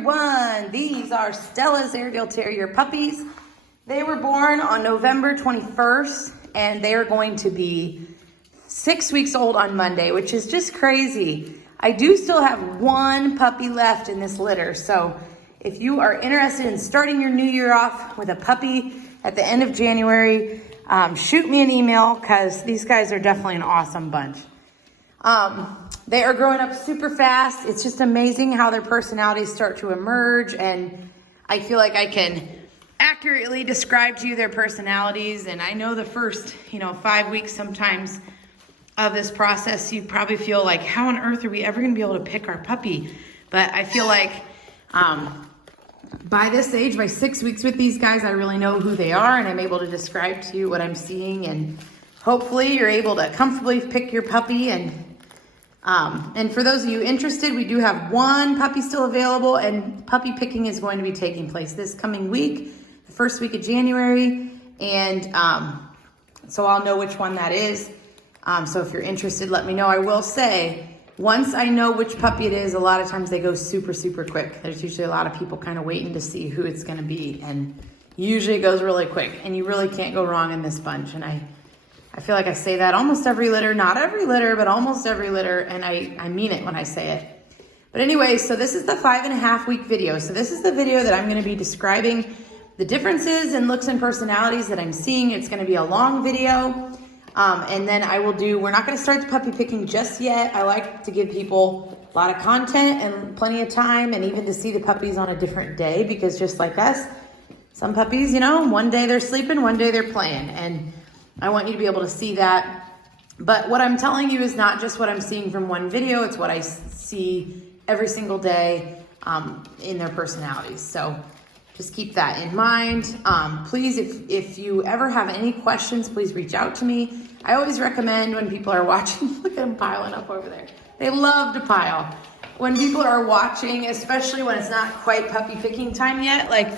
everyone. These are Stella's Airedale Terrier puppies. They were born on November 21st, and they are going to be 6 weeks old on Monday, which is just crazy. I do still have one puppy left in this litter, so if you are interested in starting your new year off with a puppy at the end of January, shoot me an email because these guys are definitely an awesome bunch. They are growing up super fast. It's just amazing how their personalities start to emerge, and I feel like I can accurately describe to you their personalities. And I know the first, 5 weeks sometimes of this process, you probably feel like, how on earth are we ever going to be able to pick our puppy? But I feel like by this age, by 6 weeks with these guys, I really know who they are, and I'm able to describe to you what I'm seeing, and hopefully you're able to comfortably pick your puppy. And for those of you interested, we do have one puppy still available, and puppy picking is going to be taking place this coming week, the first week of January. And so I'll know which one that is. So if you're interested, let me know. I will say, once I know which puppy it is, a lot of times they go super, super quick. There's usually a lot of people kind of waiting to see who it's going to be. And usually it goes really quick, and you really can't go wrong in this bunch. And I feel like I say that almost every litter, not every litter, but almost every litter, and I mean it when I say it. But anyway, so this is the 5.5 week video. So this is the video that I'm gonna be describing the differences in looks and personalities that I'm seeing. It's gonna be a long video. And then we're not gonna start the puppy picking just yet. I like to give people a lot of content and plenty of time, and even to see the puppies on a different day, because just like us, some puppies, one day they're sleeping, one day they're playing, and I want you to be able to see that. But what I'm telling you is not just what I'm seeing from one video, it's what I see every single day in their personalities. So just keep that in mind. Please, if you ever have any questions, please reach out to me. I always recommend when people are watching, look at them piling up over there. They love to pile. When people are watching, especially when it's not quite puppy picking time yet, like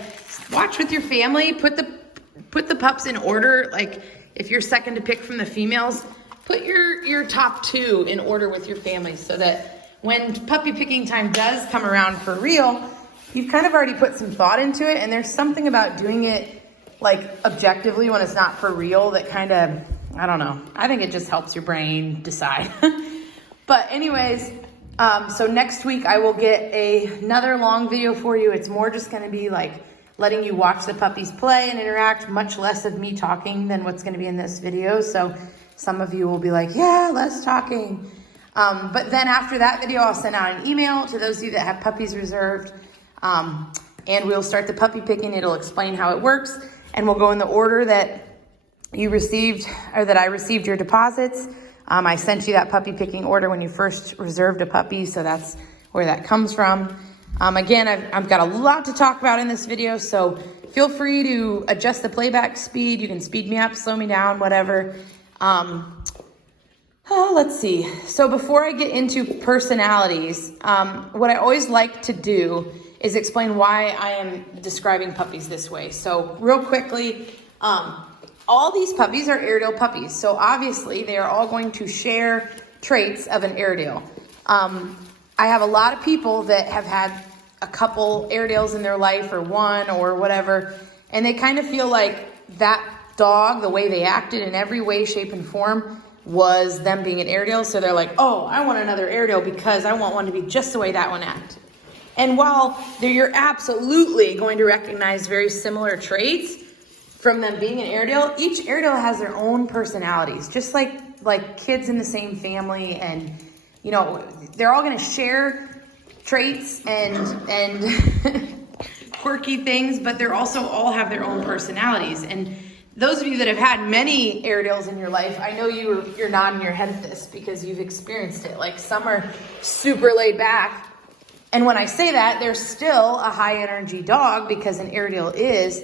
watch with your family, put the pups in order. Like, if you're second to pick from the females, put your top two in order with your family, so that when puppy picking time does come around for real, you've kind of already put some thought into it. And there's something about doing it like objectively when it's not for real that kind of, I don't know, I think it just helps your brain decide. But anyways, so next week I will get another long video for you. It's more just going to be like letting you watch the puppies play and interact, much less of me talking than what's going to be in this video. So some of you will be like, yeah, less talking. But then after that video, I'll send out an email to those of you that have puppies reserved. And we'll start the puppy picking. It'll explain how it works, and we'll go in the order that you received, or that I received your deposits. I sent you that puppy picking order when you first reserved a puppy, so that's where that comes from. Again, I've got a lot to talk about in this video, so feel free to adjust the playback speed. You can speed me up, slow me down, whatever. Let's see. So before I get into personalities, what I always like to do is explain why I am describing puppies this way. So real quickly, all these puppies are Airedale puppies. So obviously they are all going to share traits of an Airedale. I have a lot of people that have had a couple Airedales in their life, or one, or whatever, and they kind of feel like that dog, the way they acted in every way, shape, and form, was them being an Airedale. So they're like, oh, I want another Airedale because I want one to be just the way that one acted. And while you're absolutely going to recognize very similar traits from them being an Airedale, each Airedale has their own personalities, just like kids in the same family. And they're all going to share traits and quirky things, but they're also all have their own personalities. And those of you that have had many Airedales in your life, I know you're nodding your head at this because you've experienced it. Like, some are super laid back, and when I say that, they're still a high energy dog, because an Airedale is,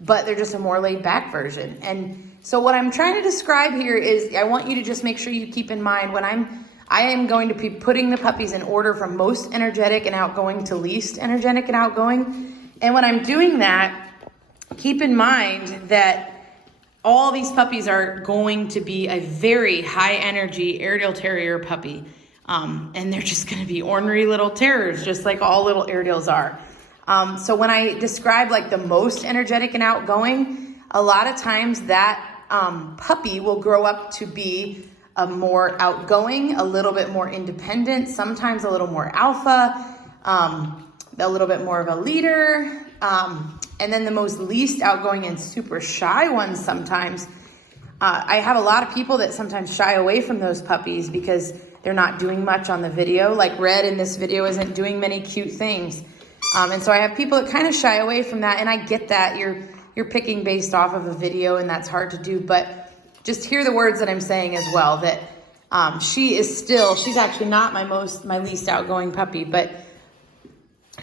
but they're just a more laid back version. And so what I'm trying to describe here is, I want you to just make sure you keep in mind when I am going to be putting the puppies in order from most energetic and outgoing to least energetic and outgoing. And when I'm doing that, keep in mind that all these puppies are going to be a very high energy Airedale Terrier puppy. And they're just gonna be ornery little terrors, just like all little Airedales are. So when I describe like the most energetic and outgoing, a lot of times that puppy will grow up to be a more outgoing, a little bit more independent, sometimes a little more alpha, a little bit more of a leader. And then the most least outgoing and super shy ones sometimes. I have a lot of people that sometimes shy away from those puppies because they're not doing much on the video. Like Red in this video isn't doing many cute things. And so I have people that kind of shy away from that. And I get that you're picking based off of a video and that's hard to do, but just hear the words that I'm saying as well, that she's actually not my least outgoing puppy, but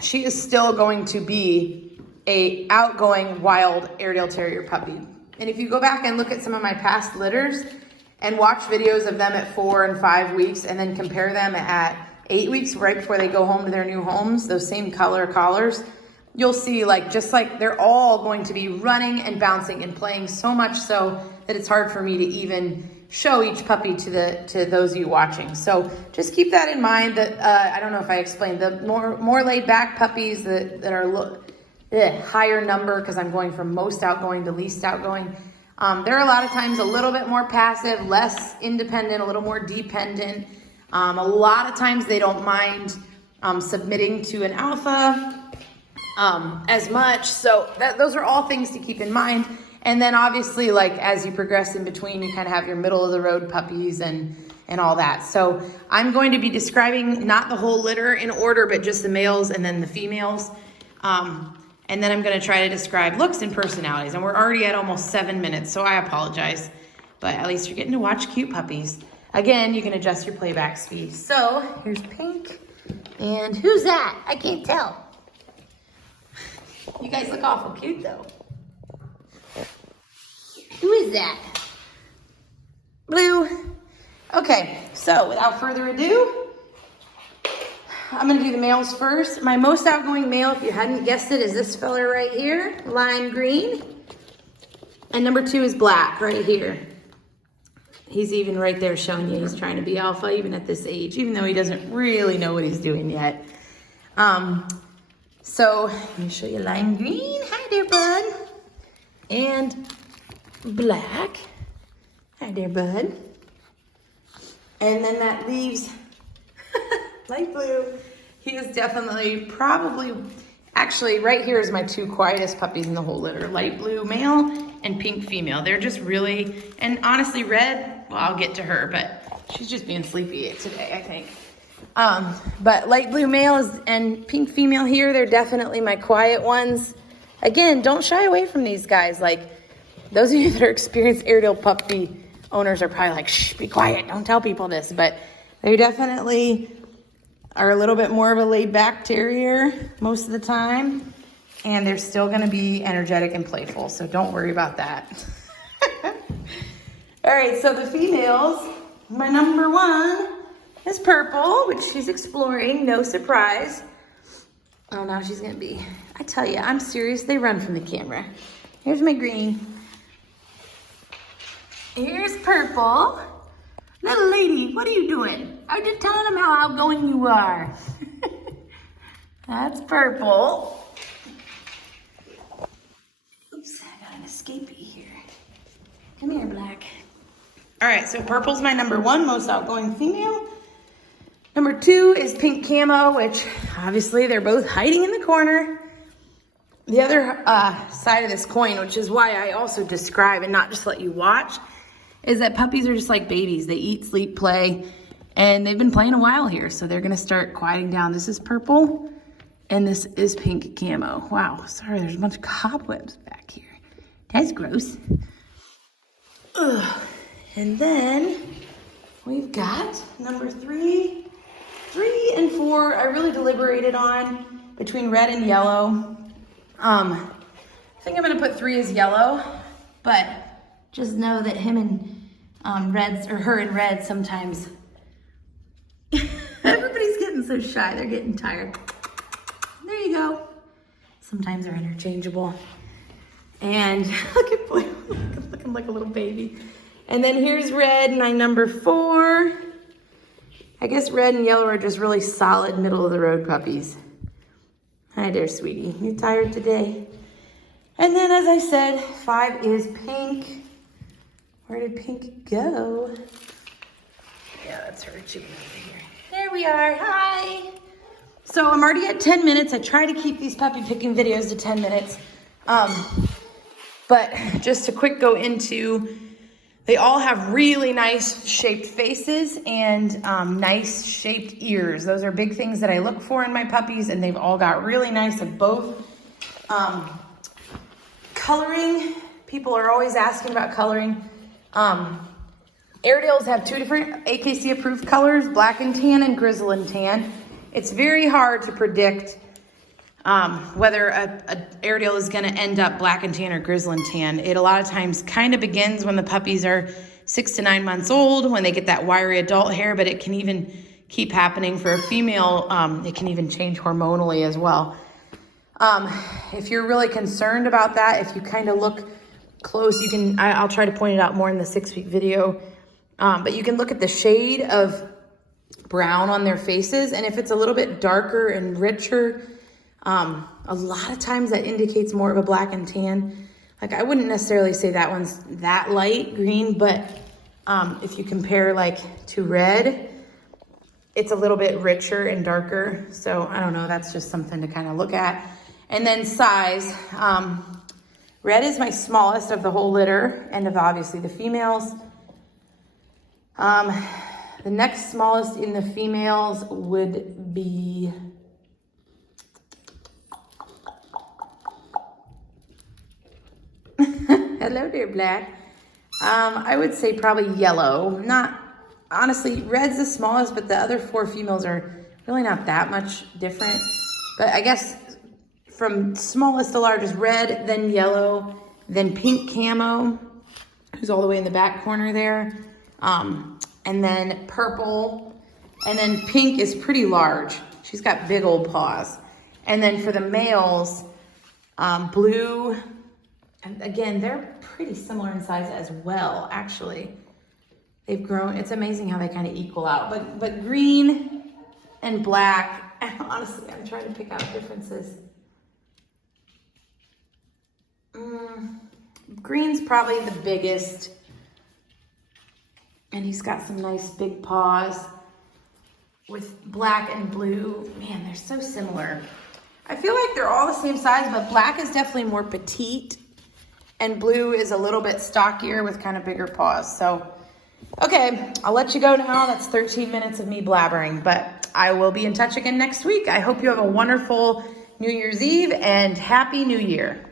she is still going to be a outgoing wild Airedale Terrier puppy. And if you go back and look at some of my past litters and watch videos of them at 4 and 5 weeks and then compare them at 8 weeks, right before they go home to their new homes, those same color collars, you'll see just like they're all going to be running and bouncing and playing so much so that it's hard for me to even show each puppy to those of you watching. So just keep that in mind that, I don't know if I explained, the more laid back puppies that are higher number, because I'm going from most outgoing to least outgoing. They're a lot of times a little bit more passive, less independent, a little more dependent. A lot of times they don't mind submitting to an alpha as much. So those are all things to keep in mind. And then obviously, like as you progress in between, you kind of have your middle of the road puppies and all that. So I'm going to be describing not the whole litter in order, but just the males and then the females. And then I'm going to try to describe looks and personalities. And we're already at almost 7 minutes, so I apologize. But at least you're getting to watch cute puppies. Again, you can adjust your playback speed. So here's Pink. And who's that? I can't tell. You guys look awful cute, though. Who is that? Blue. Okay, so without further ado, I'm gonna do the males first. My most outgoing male, if you hadn't guessed it, is this fella right here, lime green. And number 2 is black right here. He's even right there showing you he's trying to be alpha even at this age, even though he doesn't really know what he's doing yet. So let me show you lime green. Hi there, bud. And black. Hi there, bud. And then that leaves light blue. He is definitely actually right here is my 2 quietest puppies in the whole litter. Light blue male and pink female. They're just really, and honestly Red, well, I'll get to her, but she's just being sleepy today, I think. But light blue male and pink female here, they're definitely my quiet ones. Again, don't shy away from these guys. Like those of you that are experienced Airedale puppy owners are probably like, shh, be quiet, don't tell people this, but they definitely are a little bit more of a laid back terrier most of the time, and they're still going to be energetic and playful, so don't worry about that. All right, so the females, my number 1 is Purple, which she's exploring, no surprise. Oh, now she's going to be, I tell you, I'm serious, they run from the camera. Here's my green. Here's Purple. Little lady, what are you doing? I'm just telling them how outgoing you are. That's Purple. Oops, I got an escapee here. Come here, Black. All right, so Purple's my number 1 most outgoing female. Number 2 is Pink Camo, which obviously they're both hiding in the corner. The other side of this coin, which is why I also describe and not just let you watch, is that puppies are just like babies. They eat, sleep, play, and they've been playing a while here, so they're gonna start quieting down. This is Purple, and this is Pink Camo. Wow, sorry, there's a bunch of cobwebs back here. That's gross. Ugh. And then we've got number 3 and 4. I really deliberated on between red and yellow. I think I'm gonna put 3 as yellow, but just know that him and Reds, or her and Red sometimes, everybody's getting so shy, they're getting tired. There you go. Sometimes they're interchangeable. And look at Blue, looking like a little baby. And then here's Red, my number 4. I guess red and yellow are just really solid middle of the road puppies. Hi there, sweetie. You tired today? And then, as I said, 5 is Pink. Where did Pink go? Yeah, that's her chicken over here. There we are. Hi. So I'm already at 10 minutes. I try to keep these puppy picking videos to 10 minutes. But just a quick go into, they all have really nice shaped faces and nice shaped ears. Those are big things that I look for in my puppies, and they've all got really nice of both. Coloring, people are always asking about coloring. Airedales have 2 different AKC approved colors, black and tan and grizzle and tan. It's very hard to predict whether a Airedale is going to end up black and tan or grizzle and tan. It a lot of times kind of begins when the puppies are 6 to 9 months old, when they get that wiry adult hair, but it can even keep happening for a female. It can even change hormonally as well. If you're really concerned about that, if you kind of look close, you can, I'll try to point it out more in the 6-week video, but you can look at the shade of brown on their faces, and if it's a little bit darker and richer, a lot of times that indicates more of a black and tan. Like, I wouldn't necessarily say that one's that light green, but if you compare like to red, it's a little bit richer and darker. So I don't know, that's just something to kind of look at. And then size, red is my smallest of the whole litter, and of obviously the females. The next smallest in the females would be, hello there, Black. I would say probably yellow. Not, honestly, red's the smallest, but the other 4 females are really not that much different. But I guess from smallest to largest, red, then yellow, then pink camo, who's all the way in the back corner there. And then purple, and then pink is pretty large. She's got big old paws. And then for the males, blue, and again, they're pretty similar in size as well, actually. They've grown, it's amazing how they kind of equal out. But green and black, honestly, I'm trying to pick out differences. Green's probably the biggest. And he's got some nice big paws with black and blue. Man, they're so similar. I feel like they're all the same size, but black is definitely more petite and blue is a little bit stockier with kind of bigger paws. So, okay, I'll let you go now. That's 13 minutes of me blabbering, but I will be in touch again next week. I hope you have a wonderful New Year's Eve and Happy New Year.